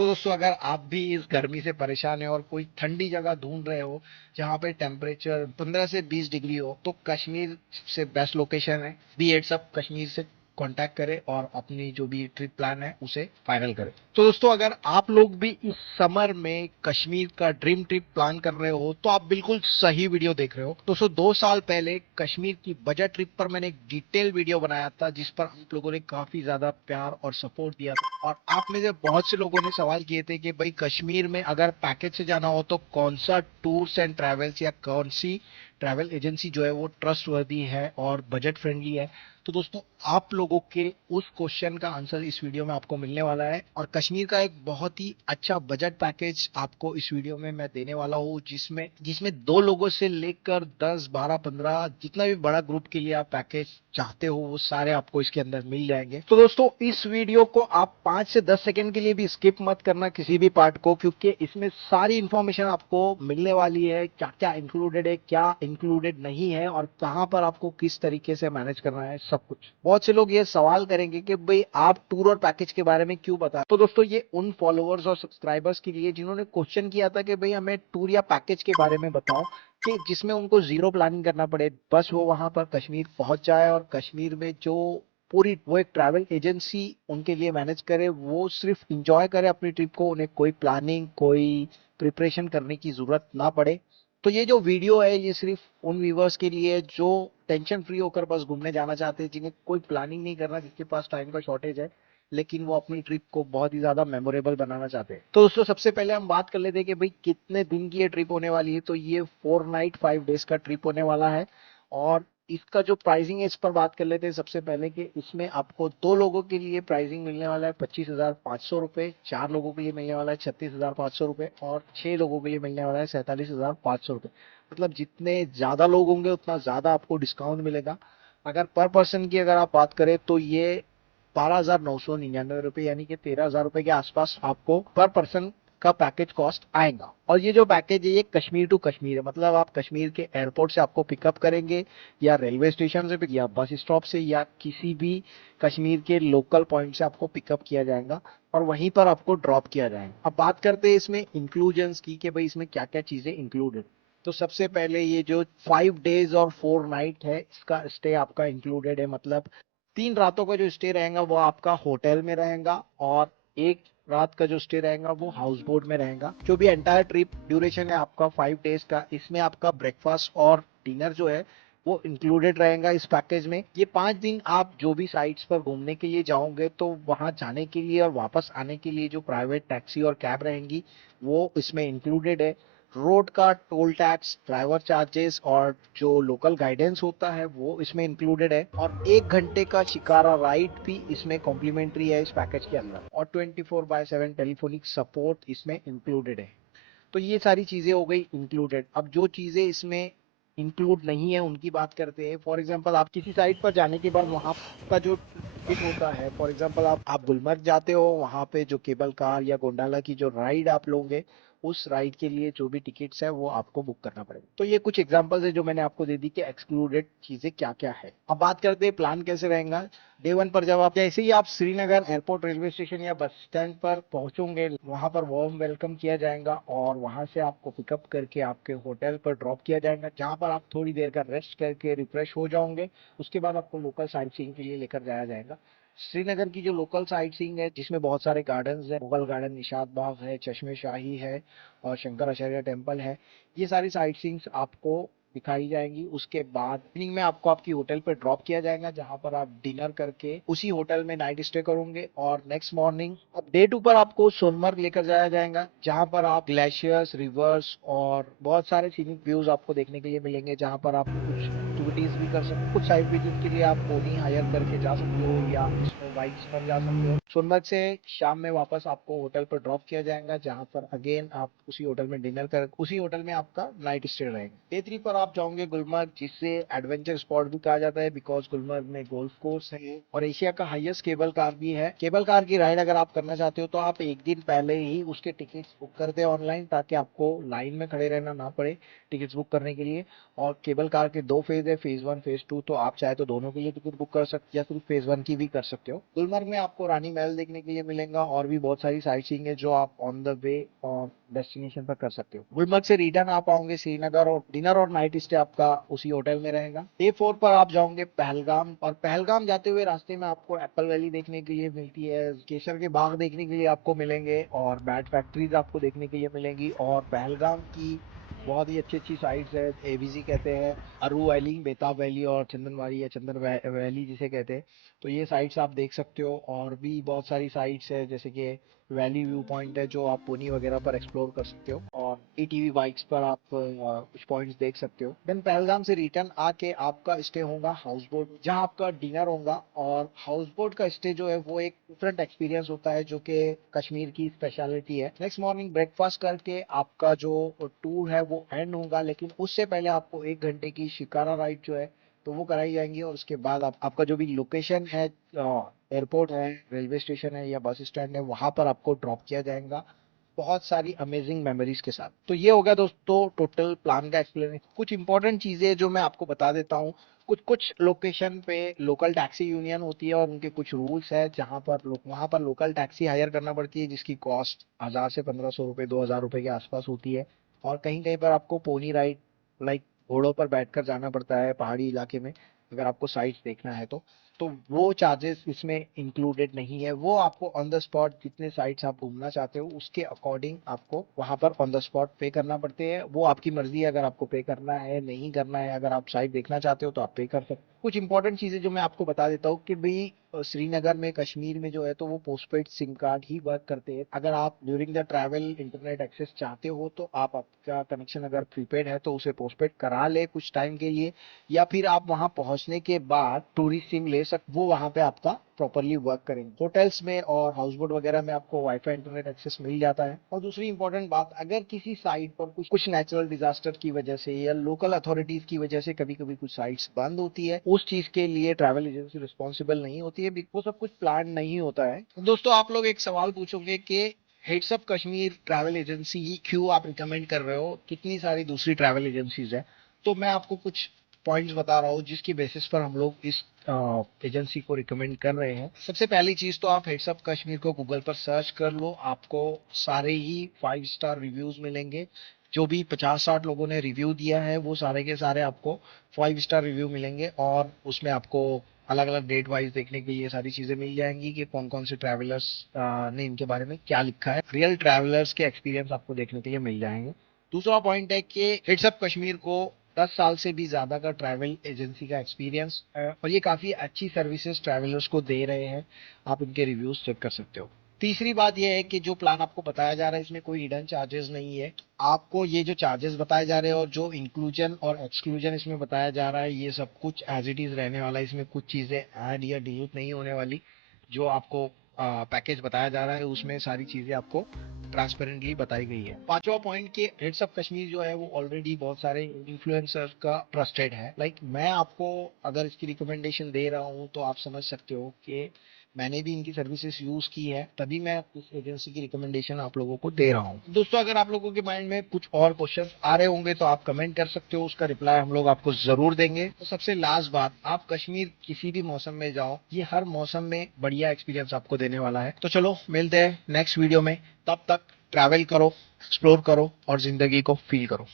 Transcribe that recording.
तो दोस्तों अगर आप भी इस गर्मी से परेशान हैं और कोई ठंडी जगह ढूंढ रहे हो जहाँ पे टेम्परेचर 15 से 20 डिग्री हो तो कश्मीर से बेस्ट लोकेशन है। बी हेड्स अप कश्मीर से कांटेक्ट करें और अपनी जो भी ट्रिप प्लान है उसे फाइनल करें। तो दोस्तों अगर आप लोग भी इस समर में कश्मीर का ड्रीम ट्रिप प्लान कर रहे हो तो आप बिल्कुल सही वीडियो देख रहे हो। दोस्तों 2 साल पहले कश्मीर की बजट ट्रिप पर मैंने एक डिटेल वीडियो बनाया था जिस पर आप लोगों ने काफी ज्यादा प्यार और सपोर्ट दिया था और आप में से बहुत से लोगों ने सवाल किए थे कि भाई कश्मीर में अगर पैकेज से जाना हो तो कौन सा टूर्स एंड ट्रैवल्स या कौन सी ट्रैवल एजेंसी जो है वो ट्रस्टवर्दी है और बजट फ्रेंडली है। तो दोस्तों आप लोगों के उस क्वेश्चन का आंसर इस वीडियो में आपको मिलने वाला है और कश्मीर का एक बहुत ही अच्छा बजट पैकेज आपको इस वीडियो में मैं देने वाला हूँ जिसमें जिसमें 2 लोगों से लेकर 10 12 15 जितना भी बड़ा ग्रुप के लिए आप पैकेज चाहते हो वो सारे आपको इसके अंदर मिल जाएंगे। तो दोस्तों इस वीडियो को आप 5 से 10 सेकंड के लिए भी स्किप मत करना किसी भी पार्ट को, क्योंकि इसमें सारी इंफॉर्मेशन आपको मिलने वाली है, क्या क्या इंक्लूडेड है क्या इंक्लूडेड नहीं है और कहां पर आपको किस तरीके से मैनेज करना है सब कुछ। बहुत से लोग ये सवाल करेंगे कि भाई आप टूर और पैकेज के बारे में क्यों बता। तो दोस्तों ये उन फॉलोअर्स और सब्सक्राइबर्स के लिए जिन्होंने क्वेश्चन किया था कि भाई हमें टूर या पैकेज के बारे में बताओ कि जिसमें उनको जीरो प्लानिंग करना पड़े, बस वो वहां पर कश्मीर पहुंच जाए और कश्मीर में जो पूरी वो एक ट्रैवल एजेंसी उनके लिए मैनेज करे, वो सिर्फ इंजॉय करे अपनी ट्रिप को, उन्हें कोई प्लानिंग कोई प्रिपरेशन करने की जरूरत ना पड़े। तो ये जो वीडियो है ये सिर्फ उन व्यूवर्स के लिए है जो टेंशन फ्री होकर बस घूमने जाना चाहते हैं, जिन्हें कोई प्लानिंग नहीं करना, जिसके पास टाइम का शॉर्टेज है लेकिन वो अपनी ट्रिप को बहुत ही ज्यादा मेमोरेबल बनाना चाहते हैं। तो दोस्तों सबसे पहले हम बात कर लेते हैं कि भाई कितने दिन की ये ट्रिप होने वाली है। तो ये 4 नाइट 5 डेज का ट्रिप होने वाला है और इसका जो प्राइसिंग है इस पर बात कर लेते हैं सबसे पहले कि इसमें आपको 2 लोगों के लिए प्राइसिंग मिलने वाला है 25,500 रुपए, 4 लोगों के लिए मिलने वाला है 36,500 रुपए और 6 लोगों के लिए मिलने वाला है 47,500 रुपए। मतलब जितने ज्यादा लोग होंगे उतना ज्यादा आपको डिस्काउंट मिलेगा। अगर पर पर्सन की अगर आप बात करें तो ये 12,999 रुपए यानी कि 13,000 रुपए के आसपास आपको पर पर्सन का पैकेज कॉस्ट आएगा। और ये जो पैकेज है ये कश्मीर टू कश्मीर है, मतलब आप कश्मीर के एयरपोर्ट से आपको पिकअप करेंगे या रेलवे स्टेशन से या बस स्टॉप से या किसी भी कश्मीर के लोकल पॉइंट से आपको पिकअप किया जाएगा और वहीं पर आपको ड्रॉप किया जाएगा। अब बात करते हैं इसमें इंक्लूजन्स की कि भाई इसमें क्या क्या चीजें इंक्लूडेड। तो सबसे पहले ये जो 5 डेज और 4 नाइट है इसका स्टे आपका इंक्लूडेड है, मतलब 3 रातों का जो स्टे रहेगा वो आपका होटल में रहेगा और एक रात का जो स्टे रहेगा वो हाउस बोट में रहेगा। जो भी एंटायर ट्रिप ड्यूरेशन है आपका 5 डेज का, इसमें आपका ब्रेकफास्ट और डिनर जो है वो इंक्लूडेड रहेगा इस पैकेज में। ये 5 दिन आप जो भी साइट्स पर घूमने के लिए जाओगे तो वहां जाने के लिए और वापस आने के लिए जो प्राइवेट टैक्सी और कैब रहेंगी वो इसमें इंक्लूडेड है। रोड का टोल टैक्स, ड्राइवर चार्जेस और जो लोकल गाइडेंस होता है वो इसमें इंक्लूडेड है और 1 घंटे का शिकारा राइड भी इसमें कॉम्प्लीमेंट्री है इस पैकेज के अंदर और 24/7 टेलीफोनिक सपोर्ट इसमें इंक्लूडेड है। तो ये सारी चीजें हो गई इंक्लूडेड। अब जो चीजें इसमें इंक्लूड नहीं है उनकी बात करते हैं। फॉर एग्जांपल आप किसी साइट पर जाने के बाद वहां का जो टिकट होता है, फॉर एग्जांपल आप गुलमर्ग जाते हो, वहां पे जो केबल कार या गोंडाला की जो राइड आप लोगे उस राइड के लिए जो भी टिकट्स है वो आपको बुक करना पड़ेगा। तो ये कुछ एग्जांपल्स है जो मैंने आपको दे दी कि एक्सक्लूडेड चीजें क्या क्या है। अब बात करते हैं प्लान कैसे रहेगा। डे 1 पर जब आप जैसे ही आप श्रीनगर एयरपोर्ट रेलवे स्टेशन या बस स्टैंड पर पहुंचोगे वहां पर वार्म वेलकम किया जाएगा और वहां से आपको पिकअप करके आपके होटल पर ड्रॉप किया जाएगा जहां पर आप थोड़ी देर का रेस्ट करके रिफ्रेश हो जाओगे। उसके बाद आपको लोकल साइट सीइंग के लिए लेकर जाया जाएगा। श्रीनगर की जो लोकल साइट सीइंग है जिसमें बहुत सारे गार्डन्स है, मुगल गार्डन, निशात बाग है, चश्मे शाही है और शंकराचार्य टेम्पल है, ये सारी साइट सीइंग्स आपको दिखाई जाएंगी। उसके बाद इवनिंग में आपको आपकी होटल पे ड्रॉप किया जाएगा जहां पर आप डिनर करके उसी होटल में नाइट स्टे करोगे और नेक्स्ट मॉर्निंग अब डे 2 पर आपको सोनमर्ग लेकर जाया जाएगा जहां पर आप ग्लेशियर्स, रिवर्स और बहुत सारे सीनिक व्यूज आपको देखने के लिए मिलेंगे, जहां पर आप कुछ एक्टिविटीज भी कर सकते हो। कुछ साइट विजिट के लिए आप पोनी हायर करके जा सकते हो या स्नो बाइक्स पर जा सकते हो। सोनमर्ग से शाम में वापस आपको होटल पर ड्रॉप किया जाएगा जहां पर अगेन आप उसी होटल में डिनर कर उसी होटल में आपका नाइट स्टे रहेगा। डे 3 पर आप जाओगे गुलमर्ग, जिससे एडवेंचर स्पॉट भी कहा जाता है बिकॉज गुलमर्ग में गोल्फ कोर्स है और एशिया का हाईएस्ट केबल कार भी है। केबल कार की राइड अगर आप करना चाहते हो तो आप एक दिन पहले ही उसके टिकट्स बुक कर दे ऑनलाइन ताकि आपको लाइन में खड़े रहना ना पड़े टिकट्स बुक करने के लिए। और केबल कार के 2 फेज है, फेज 1 फेज 2, तो आप चाहे तो दोनों के लिए टिकट बुक कर सकते या सिर्फ फेज 1 की भी कर सकते हो। गुलमर्ग में आपको रानी महल देखने के लिए मिलेगा और भी बहुत सारी साइट सीइंग है जो आप ऑन द वे और डेस्टिनेशन पर कर सकते हो। गुलमर्ग से रिटर्न आप आओगे श्रीनगर और डिनर और नाइट स्टे आपका उसी होटल में रहेगा। डे 4 पर आप जाओगे पहलगाम और पहलगाम जाते हुए रास्ते में आपको एप्पल वैली देखने के लिए मिलती है, केसर के बाग देखने के लिए आपको मिलेंगे और बैट फैक्ट्रीज आपको देखने के लिए मिलेंगी। और पहलगाम की बहुत ही अच्छी अच्छी साइट्स है, एबीसी कहते हैं, अरू वैली, बेताब वैली और चंदनवाड़ी या चंदन वैली जिसे कहते हैं। तो ये साइट्स आप देख सकते हो और भी बहुत सारी साइट्स है जैसे कि वैली व्यू पॉइंट है जो आप पोनी वगैरह पर एक्सप्लोर कर सकते हो और एटीवी बाइक्स पर आप कुछ पॉइंट्स देख सकते हो। देन पहलगाम से रिटर्न आके आपका स्टे होगा हाउस बोट जहाँ आपका डिनर होगा। और हाउस बोट का स्टे जो है वो एक डिफरेंट एक्सपीरियंस होता है जो कि कश्मीर की स्पेशलिटी है। नेक्स्ट मॉर्निंग ब्रेकफास्ट करके आपका जो टूर है वो एंड होगा, लेकिन उससे पहले आपको 1 घंटे की शिकारा राइड जो है तो वो कराई जाएंगी और उसके बाद आपका जो भी लोकेशन है, एयरपोर्ट है, रेलवे स्टेशन है या बस स्टैंड है, वहां पर आपको ड्रॉप किया जाएगा बहुत सारी अमेजिंग मेमोरीज के साथ। तो ये हो गया दोस्तों टोटल प्लान का एक्सप्लेनेशन। कुछ इंपॉर्टेंट चीजें जो मैं आपको बता देता हूँ। कुछ कुछ लोकेशन पे लोकल टैक्सी यूनियन होती है और उनके कुछ रूल्स है जहाँ पर वहाँ पर लोकल टैक्सी हायर करना पड़ती है जिसकी कॉस्ट 1000 से 1500 रुपए 2000 रुपए के आसपास होती है। और कहीं कहीं पर आपको पोनी राइड लाइक घोड़ों पर बैठकर जाना पड़ता है पहाड़ी इलाके में अगर आपको साइट्स देखना है तो वो चार्जेस इसमें इंक्लूडेड नहीं है। वो आपको ऑन द स्पॉट जितने साइट्स आप घूमना चाहते हो उसके अकॉर्डिंग आपको वहां पर ऑन द स्पॉट पे करना पड़ते हैं। वो आपकी मर्जी है अगर आपको पे करना है नहीं करना है। अगर आप साइट देखना चाहते हो तो आप पे कर सकते हो। कुछ इंपॉर्टेंट चीजें जो मैं आपको बता देता हूँ कि भाई श्रीनगर में कश्मीर में जो है तो वो पोस्टपेड सिम कार्ड ही वर्क करते हैं। अगर आप during the travel internet access चाहते हो तो आप आपका कनेक्शन अगर प्रीपेड है तो उसे पोस्टपेड करा ले कुछ टाइम के लिए, या फिर आप वहां पहुंचने के बाद टूरिस्ट सिम ले सकते, वो वहां पे आपका प्रॉपरली वर्क करेंगे। होटल्स में और हाउस बोट वगैरह में आपको वाईफाई इंटरनेट एक्सेस मिल जाता है। और दूसरी इंपॉर्टेंट बात, अगर किसी साइट पर कुछ नेचुरल डिजास्टर की वजह से या लोकल अथॉरिटीज की वजह से कभी कभी कुछ साइट्स बंद होती है, उस चीज के लिए ट्रैवल एजेंसी रिस्पॉन्सिबल नहीं होती है, वो सब कुछ प्लान नहीं होता है। दोस्तों आप लोग एक सवाल पूछोगे कि heads up Kashmir travel agency ही क्यों आप रिकमेंड कर रहे हो, कितनी सारी दूसरी ट्रैवल एजेंसीज है। तो मैं आपको कुछ पॉइंट्स बता रहा हूँ जिसकी बेसिस पर हम लोग इस एजेंसी को रिकमेंड कर रहे हैं। सबसे पहली चीज तो आप हेड्स अप कश्मीर को गूगल पर सर्च कर लो, आपको सारे ही 5 स्टार रिव्यूज मिलेंगे। जो भी 50-60 लोगों ने रिव्यू दिया है वो सारे के सारे आपको 5 स्टार रिव्यू मिलेंगे और उसमें आपको अलग अलग डेट वाइज देखने के लिए सारी चीजें मिल जाएंगी कि कौन कौन से ट्रैवलर्स ने इनके बारे में क्या लिखा है। रियल ट्रैवलर्स के एक्सपीरियंस आपको देखने के लिए मिल जाएंगे। दूसरा पॉइंट है कि हिट्स अप कश्मीर को 10 साल से भी ज्यादा का ट्रैवल एजेंसी का एक्सपीरियंस और ये काफी अच्छी सर्विसेज ट्रैवलर्स को दे रहे हैं। आप इनके रिव्यूज चेक कर सकते हो। तीसरी बात यह है कि जो प्लान आपको बताया जा रहा है इसमें कोई हिडन चार्जेस नहीं है। आपको ये जो चार्जेस बताए जा रहे हैं और जो इंक्लूजन और एक्सक्लूजन इसमें बताया जा रहा है ये सब कुछ एज इट इज रहने वाला है। इसमें कुछ चीजें ऐड या डिलीट नहीं होने वाली। जो आपको पैकेज बताया जा रहा है उसमें सारी चीजें आपको ट्रांसपेरेंटली बताई गई है। पांचवा पॉइंट के हेड्स ऑफ कश्मीर जो है वो ऑलरेडी बहुत सारे इन्फ्लुएंसर्स का ट्रस्टेड है। मैं आपको अगर इसकी रिकमेंडेशन दे रहा हूँ तो आप समझ सकते हो कि मैंने भी इनकी सर्विसेज यूज की है, तभी मैं इस एजेंसी की रिकमेंडेशन आप लोगों को दे रहा हूँ। दोस्तों अगर आप लोगों के माइंड में कुछ और क्वेश्चन आ रहे होंगे तो आप कमेंट कर सकते हो, उसका रिप्लाई हम लोग आपको जरूर देंगे। तो सबसे लास्ट बात, आप कश्मीर किसी भी मौसम में जाओ, ये हर मौसम में बढ़िया एक्सपीरियंस आपको देने वाला है। तो चलो मिलते हैं नेक्स्ट वीडियो में, तब तक ट्रैवल करो, एक्सप्लोर करो और जिंदगी को फील करो।